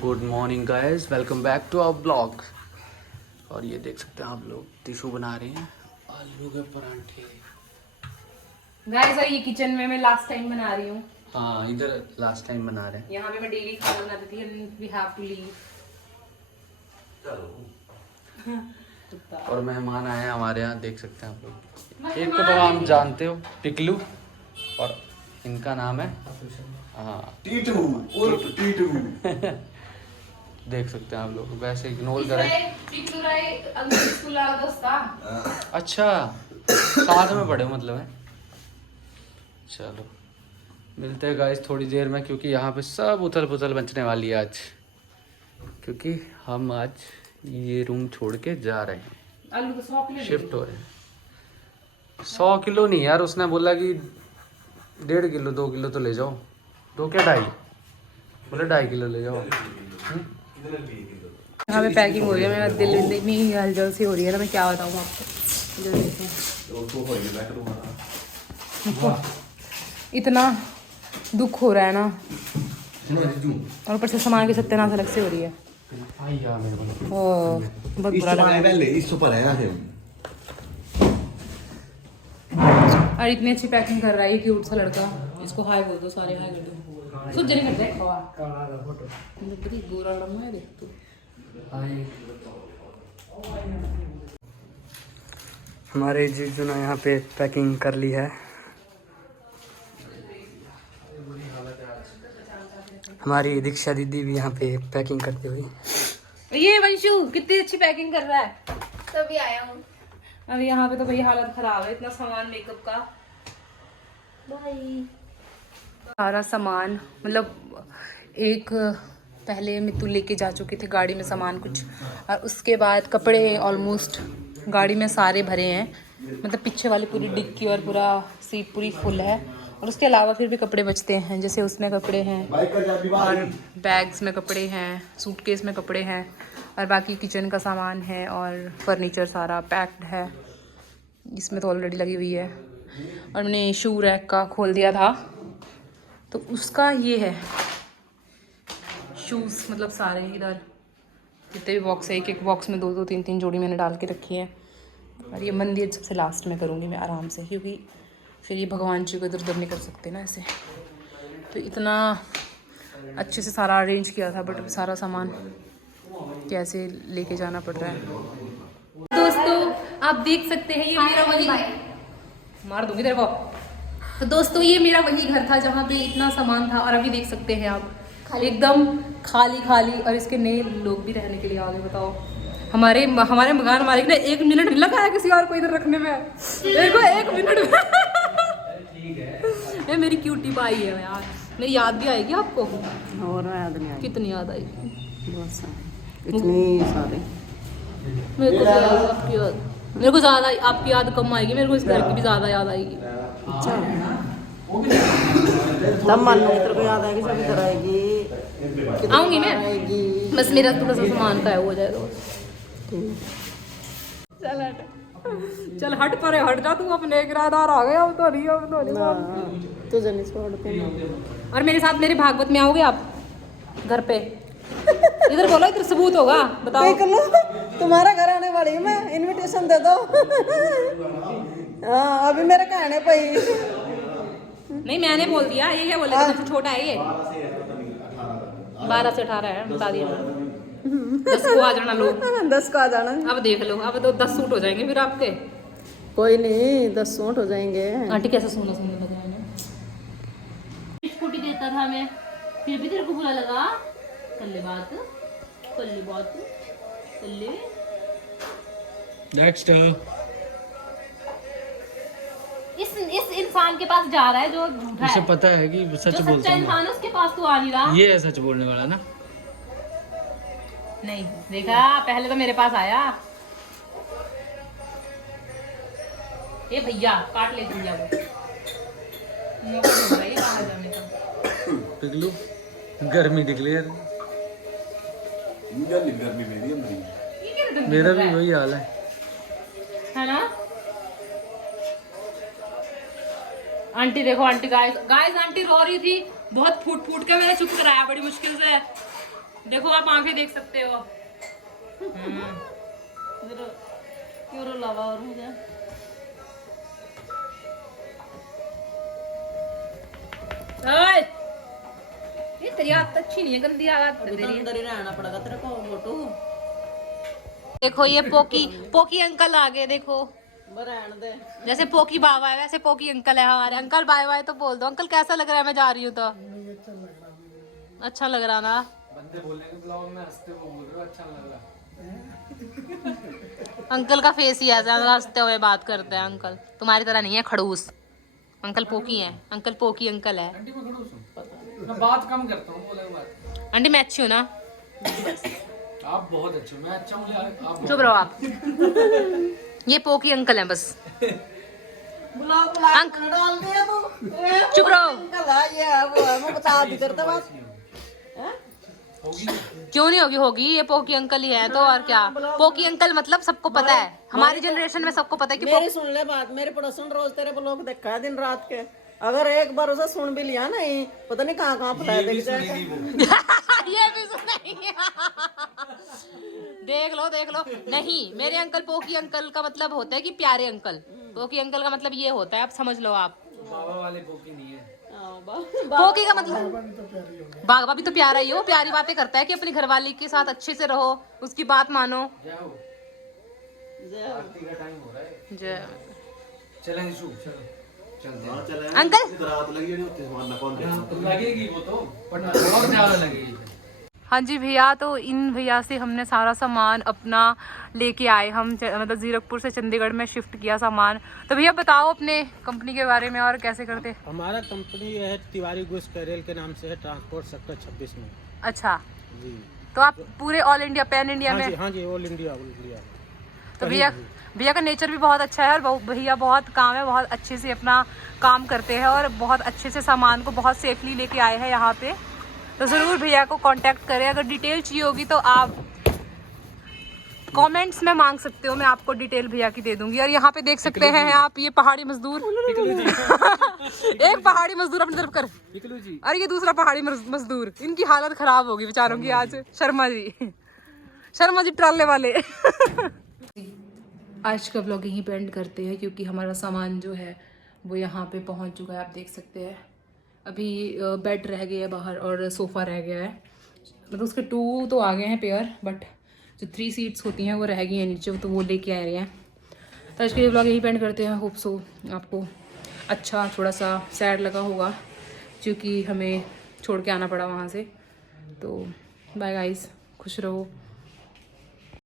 Good morning guys, welcome back to our blog. और ये देख सकते हैं आप लोग, टिशू बना रहे हैं आलू के परांठे। गाइस और ये किचन में मैं लास्ट टाइम बना रही हूँ। हाँ, इधर लास्ट टाइम बना रहे हैं। यहाँ पे मैं डेली खाना बनाती थी and we have to leave. और मेहमान आए हैं हमारे यहाँ, देख सकते हैं आप लोग। एक को तो आप जानते हो, पिकलू, और इनका नाम है टीटू उर्फ टीटू। देख सकते हैं आप लोग, वैसे इग्नोर करें। अच्छा, साथ में पढ़े मतलब है। चलो मिलते हैं गाइस थोड़ी देर में, क्योंकि यहाँ पे सब उथल पुथल मचने वाली है आज, क्योंकि हम आज ये रूम छोड़ के जा रहे हैं, आलू तो 100 किलो शिफ्ट हो रहे हैं। 100 किलो नहीं यार, उसने बोला कि 1.5 किलो 2 किलो तो ले जाओ। 2 क्या 2.5, बोले 2.5 किलो ले जाओ। यहाँ पे पैकिंग हो रही है, मेरा दिल में ही हलचल सी हो रही है ना, मैं क्या बताऊँ आपको। जो देखें इतना दुख हो रहा है ना, और ऊपर से सामान की सत्यानाश अलग से हो रही है। बहुत बुरा लग रहा है। और इतनी अच्छी पैकिंग कर रहा है ये क्यूट सा लड़का। इसको हाय बोल दो, सारे हाय कर दो। कुछ जने करते हैं खवा गोरा लम्बा है, देख तू। हमारे जीजू ने यहाँ पे पैकिंग कर ली है। हमारी दीक्षा दीदी भी यहाँ पे पैकिंग करती हुई। ये वंशु कितनी अच्छी पैकिंग कर रहा है। तभी आया हूँ। अब यहाँ पे तो भाई हालत खराब है, इतना सामान मेकअप का। भाई सारा सामान मतलब एक पहले मित्तू लेके जा चुके थे गाड़ी में सामान कुछ, और उसके बाद कपड़े ऑलमोस्ट गाड़ी में सारे भरे हैं। मतलब पीछे वाली पूरी डिक्की और पूरा सीट पूरी फुल है, और उसके अलावा फिर भी कपड़े बचते हैं। जैसे उसमें कपड़े हैं और बैग्स में कपड़े हैं, सूटकेस में कपड़े हैं, और बाकी किचन का सामान है और फर्नीचर सारा पैक्ड है। इसमें तो ऑलरेडी लगी हुई है। और मैंने शू रैक का खोल दिया था, तो उसका ये है शूज़, मतलब सारे इधर जितने भी बॉक्स है, एक एक बॉक्स में 2-2 3-3 जोड़ी मैंने डाल के रखी है। और ये मंदिर सबसे लास्ट में करूँगी मैं आराम से, क्योंकि फिर ये भगवान जी को इधर उधर नहीं कर सकते ना ऐसे। तो इतना अच्छे से सारा अरेंज किया था, बट सारा सामान कैसे लेके जाना पड़ रहा है। दोस्तों आप देख सकते हैं, ये मेरा वही, मार दूंगी तेरे को। तो दोस्तों ये मेरा वही घर था जहाँ पे इतना सामान था, और अभी देख सकते हैं आप एकदम खाली खाली, और इसके नए लोग भी रहने के लिए आ गए। बताओ, हमारे मकान मालिक ने 1 मिनट नहीं लगाया किसी और को इधर रखने में। देखो 1 मिनट में ये मेरी क्यूटी पाई है यार। मेरी याद भी आएगी आपको, और याद नहीं आई। कितनी याद आएगी, बहुत सारे, इतने सारे। मेरे को आपकी याद, मेरे को ज़्यादा आपकी याद कम आएगी, मेरे को इस घर की भी ज़्यादा याद आएगी। अच्छा, तब मान लो तेरे को याद आएगी, सब इधर आएगी, आऊँगी मैं, आएगी। बस मेरा थोड़ा सा सामान का है, हो जाएगा। चल हट पर हट जा तू, अपने किराएदार आ गए। अब तो नहीं तुझे नहीं छोड़ते। और मेरे साथ मेरे भागवत में आओगे आप घर पे? इधर बोलो, इधर सबूत होगा, बताओ। कर लो, तुम्हारा घर आने वाली हूँ मैं, इनविटेशन दे दो। हाँ अभी मेरे कहने पे ही। नहीं मैंने बोल दिया, ये क्या बोले, सबसे छोटा है ये, 12 से 18 है, बता दिया मैंने। 10 को आ जाना लोग, 10 को आ जाना। अब देख लो, अब तो 10 सूट हो जाएंगे फिर आपके। कोई नहीं, 10 सूट हो जाएंगे। आंटी कैसे सोना सुनने लगा मैंने, स्कूटी देता था मैं, फिर भी तेरे को बुरा लगा। कर ले बात, कर ले बात, कर ले। नेक्स्ट इस इंसान के पास जा रहा है जो झूठा उसे है, पता है कि सच जो बोलता सच्चा हूँ इंसान है उसके पास तो आ नहीं रहा। ये है सच बोलने वाला ना। नहीं देखा, पहले तो मेरे पास आया। ये भैया काट ले भैया को, मौका ढूंढ रहा है बाहर जाने का। पिगलू गर्मी डिक्लेयर, गर्मी मेरी अंदर ये क्या रहा मेरा भी वही हाल है ना। आंटी देखो, आंटी गाइस आंटी रो रही थी बहुत, फूट फूट के मैंने चुप कराया बड़ी मुश्किल से। देखो आप आंखें देख सकते हो। क्यों रुलावा और मुझे ओए, ये तेरी आदत अच्छी नहीं है, गंदी आदत है अभी तो तेरी। अंदर ही रहना पड़ेगा तेरे को मोटू। देखो ये पोकी अंकल आ गए, देखो रहने दे। जैसे पोकी बाबा है वैसे पोकी अंकल है हमारे। अंकल बाय बाय तो बोल दो। अंकल कैसा लग रहा है मैं जा रही हूँ तो? अच्छा लग रहा ना? बंदे बोलेंगे ब्लॉग में हंसते हुए बोल रहे हो अच्छा लग रहा। अंकल का फेस ही ऐसा है, हंसते हुए बात करते हैं अंकल। तुम्हारी तरह नहीं है खड़ूस। अंकल पोकी है, अंकल पोकी अंकल है। आंटी मैं खड़ूस हूँ, मैं बात कम करता हूँ, बोले बात। आंटी मैं अच्छी हूँ ना? आप बहुत अच्छे हो, मैं अच्छा हूँ यार, आप चुप रहो आप। ये पोकी अंकल है बस। ब्लॉग में डाल दिया तू। चुप रहो। अंकल है ये है वो है, मैं बता दी करते बात। होगी। क्यों नहीं होगी? होगी, ये पोकी अंकल ही है तो और क्या। पोकी अंकल मतलब सबको पता है, हमारी जनरेशन में सबको पता है कि मेरी सुन ले बात। मेरे पड़ोसन रोज तेरे ब्लॉग देखा है दिन रात के। अगर एक बार उसे सुन भी लिया नहीं, पता नहीं कहाँ फैलाए देख जाएगा। ये भी सुनाई। देख लो नहीं, मेरे अंकल पोकी अंकल का मतलब होता है कि प्यारे अंकल। पोकी अंकल का मतलब ये होता है, आप समझ लो आप। बाबा वाले पोकी नहीं है। पोकी का मतलब बाबा भी तो प्यारा ही हो, प्यारी बातें करता है कि अपनी घरवाली के साथ अच्छे से रहो, उसकी बात मानो। जय हो। आरती का टाइम हो रहा है। जय चलेंगे शू, चलो चलते हैं। अंकल रात लगी नहीं होती वरना कौन देखता। लगेगी वो तो, पर और ज्यादा लगेगी। हाँ जी भैया, तो इन भैया से हमने सारा सामान अपना लेके आए। हम मतलब जीरकपुर से चंडीगढ़ में शिफ्ट किया सामान। तो भैया बताओ अपने कंपनी के बारे में और कैसे करते। हमारा कंपनी है तिवारी गुड्स कैरियर के नाम से है, ट्रांसपोर्ट सेक्टर 26 में। अच्छा, जी तो आप पूरे ऑल इंडिया पैन इंडिया में? हाँ जी ऑल इंडिया तो भैया का नेचर भी बहुत अच्छा है और भैया बहुत काम है, बहुत अच्छे से अपना काम करते हैं और बहुत अच्छे से सामान को बहुत सेफली लेके आए हैं यहाँ पे। तो ज़रूर भैया को कांटेक्ट करें। अगर डिटेल चाहिए होगी तो आप कमेंट्स में मांग सकते हो, मैं आपको डिटेल भैया की दे दूंगी। और यहाँ पे देख सकते हैं आप, ये पहाड़ी मजदूर। एक पहाड़ी मजदूर अपनी तरफ कर, और ये दूसरा पहाड़ी मजदूर। इनकी हालत खराब होगी बेचारों की आज। शर्मा जी ट्राले वाले। आज का ब्लॉग यहीं पे एंड करते हैं क्योंकि हमारा सामान जो है वो यहाँ पे पहुँच चुका है, आप देख सकते हैं। अभी बेड रह गया है बाहर और सोफ़ा रह गया है। मतलब उसके 2 तो आ गए हैं पेयर, बट जो 3 सीट्स होती हैं वो रह गई हैं नीचे, तो वो लेके आ रहे हैं। तो आज के ब्लॉग यहीं पे एंड करते हैं। होप सो आपको अच्छा, थोड़ा सा सैड लगा होगा क्योंकि हमें छोड़ के आना पड़ा वहाँ से। तो बाय गाइस, खुश रहो।